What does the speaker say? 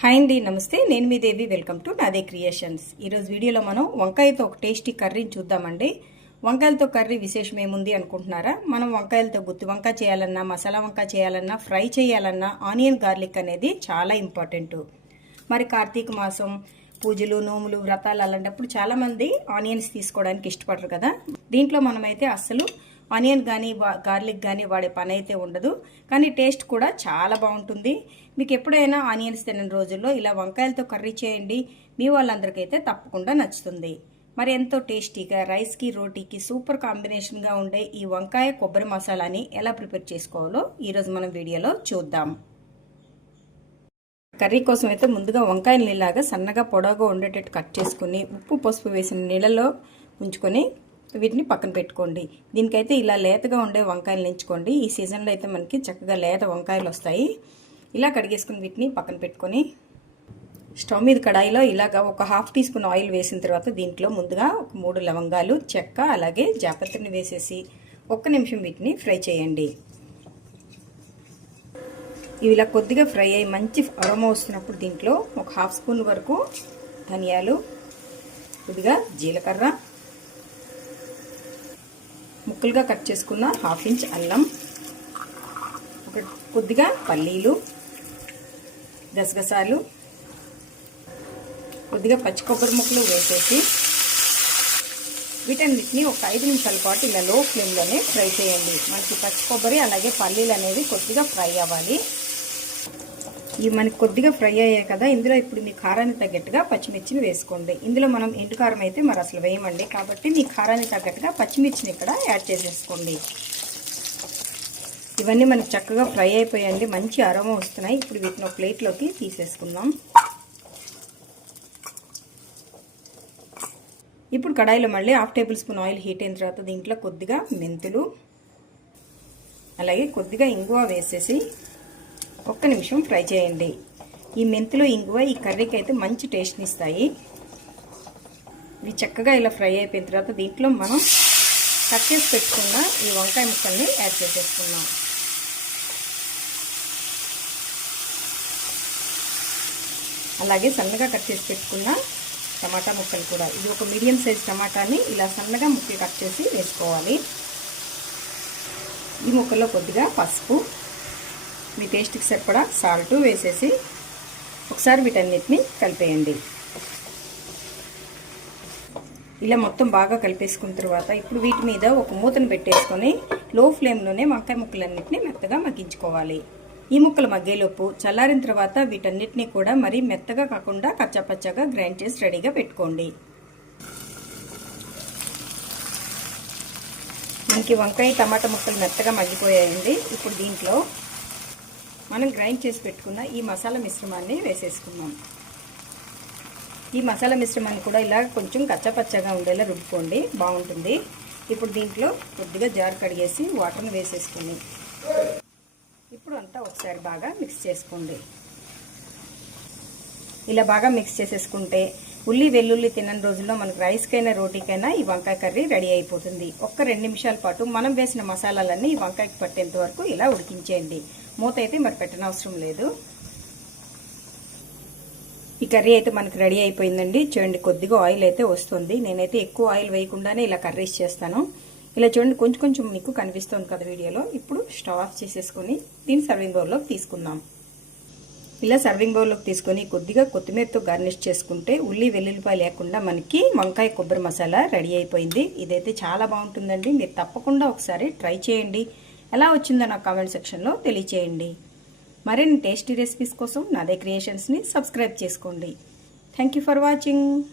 Hi అండి నమస్తే. నేను మీ Devi. Welcome to Nade creations. ఈరోజు వీడియోలో మనం వంకాయతో ఒక టేస్టీ కర్రీని చూద్దామండి. వంకాయలతో కర్రీ విశేషం ఏముంది అనుకుంటున్నారా? మనం వంకాయలతో గుత్తి వంకాయ చేయాలన్నా మసాలా వంకాయ చేయాలన్నా ఫ్రై చేయాలన్నా ఆనియన్ గార్లిక్ అనేది చాలా ఇంపార్టెంట్. మరి కార్తీక మాసం పూజలు నోములు వ్రతాలు అలాంటప్పుడు చాలామంది ఆనియన్స్ తీసుకోవడానికి ఇష్టపడరు కదా? దీంట్లో మనమైతే అస్సలు ఆనియన్ కానీ గార్లిక్ కానీ వాడే పని అయితే ఉండదు. కానీ టేస్ట్ కూడా చాలా బాగుంటుంది. మీకు ఎప్పుడైనా ఆనియన్స్ తినని రోజుల్లో ఇలా వంకాయలతో కర్రీ చేయండి. మీ వాళ్ళందరికైతే తప్పకుండా నచ్చుతుంది. మరి ఎంతో టేస్టీగా రైస్కి రోటీకి సూపర్ కాంబినేషన్గా ఉండే ఈ వంకాయ కొబ్బరి మసాలాని ఎలా ప్రిపేర్ చేసుకోవాలో ఈరోజు మనం వీడియోలో చూద్దాం. కర్రీ కోసం అయితే ముందుగా వంకాయలు ఇలాగా సన్నగా పొడవుగా ఉండేటట్టు కట్ చేసుకుని ఉప్పు పసుపు వేసిన నీళ్ళలో ఉంచుకొని వీటిని పక్కన పెట్టుకోండి. దీనికైతే ఇలా లేతగా ఉండే వంకాయలు ఎంచుకోండి ఈ సీజన్లో అయితే మనకి చక్కగా లేత వంకాయలు వస్తాయి. ఇలా కడిగేసుకుని వీటిని పక్కన పెట్టుకొని స్టవ్ మీద కడాయిలో ఇలాగ ఒక హాఫ్ టీ స్పూన్ ఆయిల్ వేసిన తర్వాత దీంట్లో ముందుగా ఒక మూడు లవంగాలు చెక్క అలాగే జాపత్రిని వేసేసి ఒక్క నిమిషం వీటిని ఫ్రై చేయండి. ఇవి ఇలా కొద్దిగా ఫ్రై అయ్యి మంచి అరమ వస్తున్నప్పుడు దీంట్లో ఒక హాఫ్ స్పూన్ వరకు ధనియాలు కొద్దిగా జీలకర్ర ముక్కలుగా కట్ చేసుకున్న హాఫ్ ఇంచ్ అల్లం ఒక కొద్దిగా పల్లీలు గసగసాలు కొద్దిగా పచ్చి కొబ్బరి ముక్కలు వేసేసి వీటన్నిటిని ఒక ఐదు నిమిషాల పాటు ఇలా లో ఫ్లేమ్లోనే ఫ్రై చేయండి. మనకి పచ్చి కొబ్బరి అలాగే పల్లీలు అనేవి కొద్దిగా ఫ్రై అవ్వాలి. ఇవి మనకి కొద్దిగా ఫ్రై అయ్యాయి కదా ఇందులో ఇప్పుడు మీ కారానికి తగ్గట్టుగా పచ్చిమిర్చిని వేసుకోండి. ఇందులో మనం ఎండు కారం అయితే మరి అసలు వేయమండి. కాబట్టి మీ కారానికి తగ్గట్టుగా పచ్చిమిర్చిని ఇక్కడ యాడ్ చేసేసుకోండి. ఇవన్నీ మనకి చక్కగా ఫ్రై అయిపోయండి మంచి అరమ వస్తున్నాయి. ఇప్పుడు వీటిని ఒక ప్లేట్లోకి తీసేసుకుందాం. ఇప్పుడు కడాయిలో మళ్ళీ half table spoon oil heat అయిన తర్వాత దీంట్లో కొద్దిగా మెంతులు అలాగే కొద్దిగా ఇంగువ వేసేసి ఒక్క నిమిషం ఫ్రై చేయండి. ఈ మెంతులు ఇంగువ ఈ కర్రీకి అయితే మంచి టేస్ట్ని ఇస్తాయి ఇవి చక్కగా ఇలా ఫ్రై అయిపోయిన తర్వాత దీంట్లో మనం కట్ చేసి పెట్టుకున్న ఈ వంకాయ ముక్కల్ని యాడ్ చేసేసుకున్నాం అలాగే సన్నగా కట్ చేసి పెట్టుకున్న టమాటా ముక్కలు కూడా. ఇది ఒక మీడియం సైజ్ టమాటాని ఇలా సన్నగా ముక్కలు కట్ చేసి వేసుకోవాలి. ఈ ముక్కల్లో కొద్దిగా పసుపు మీ టేస్ట్కి సరిపడా సాల్ట్ వేసేసి ఒకసారి వీటన్నిటిని కలిపేయండి. ఇలా మొత్తం బాగా కలిపేసుకున్న తర్వాత ఇప్పుడు వీటి మీద ఒక మూతను పెట్టేసుకొని లో ఫ్లేమ్లోనే వంకాయ ముక్కలన్నింటినీ మెత్తగా మగ్గించుకోవాలి. ఈ ముక్కలు మగ్గేలోపు చల్లారిన తర్వాత వీటన్నిటిని కూడా మరీ మెత్తగా కాకుండా కచ్చపచ్చగా గ్రైండ్ చేసి రెడీగా పెట్టుకోండి. మనకి వంకాయ టమాటా ముక్కలు మెత్తగా మగ్గిపోయాయండి. ఇప్పుడు దీంట్లో మనం గ్రైండ్ చేసి పెట్టుకున్న ఈ మసాలా మిశ్రమాన్ని వేసేసుకున్నాం ఈ మసాలా మిశ్రమాన్ని కూడా ఇలా కొంచెం కచ్చపచ్చగా ఉండేలా రుబ్బుకోండి. బాగుంటుంది. ఇప్పుడు దీంట్లో కొద్దిగా జార్ కడిగేసి వాటర్ని వేసేసుకుని ఇప్పుడు అంతా ఒకసారి బాగా మిక్స్ చేసుకోండి. ఇలా బాగా మిక్స్ చేసేసుకుంటే ఉల్లి వెల్లుల్లి తినని రోజుల్లో మనకు రైస్కైనా రోటీకైనా ఈ వంకాయ కర్రీ రెడీ అయిపోతుంది. ఒక్క రెండు నిమిషాల పాటు మనం వేసిన మసాలాలన్నీ ఈ వంకాయకి పట్టేంత వరకు ఇలా ఉడికించేయండి. మూత అయితే మరి పెట్టనవసరం లేదు. ఈ కర్రీ అయితే మనకి రెడీ అయిపోయిందండి. చూడండి కొద్దిగా ఆయిల్ అయితే వస్తుంది. నేనైతే ఎక్కువ ఆయిల్ వేయకుండానే ఇలా కర్రీస్ చేస్తాను. ఇలా చూడండి కొంచెం కొంచెం మీకు కనిపిస్తుంది కదా వీడియోలో. ఇప్పుడు స్టవ్ ఆఫ్ చేసేసుకొని దీన్ని సర్వింగ్ బౌల్లోకి తీసుకుందాం. ఇలా సర్వింగ్ బౌల్లోకి తీసుకొని కొద్దిగా కొత్తిమీరతో గార్నిష్ చేసుకుంటే ఉల్లి వెల్లుల్లిపాయ లేకుండా మనకి వంకాయ కొబ్బరి మసాలా రెడీ అయిపోయింది. ఇదైతే చాలా బాగుంటుందండి. మీరు తప్పకుండా ఒకసారి ట్రై చేయండి. ఎలా వచ్చిందో నాకు కామెంట్ సెక్షన్లో తెలియచేయండి. మరిన్ని టేస్టీ రెసిపీస్ కోసం నాదే క్రియేషన్స్ని సబ్స్క్రైబ్ చేసుకోండి. Thank for watching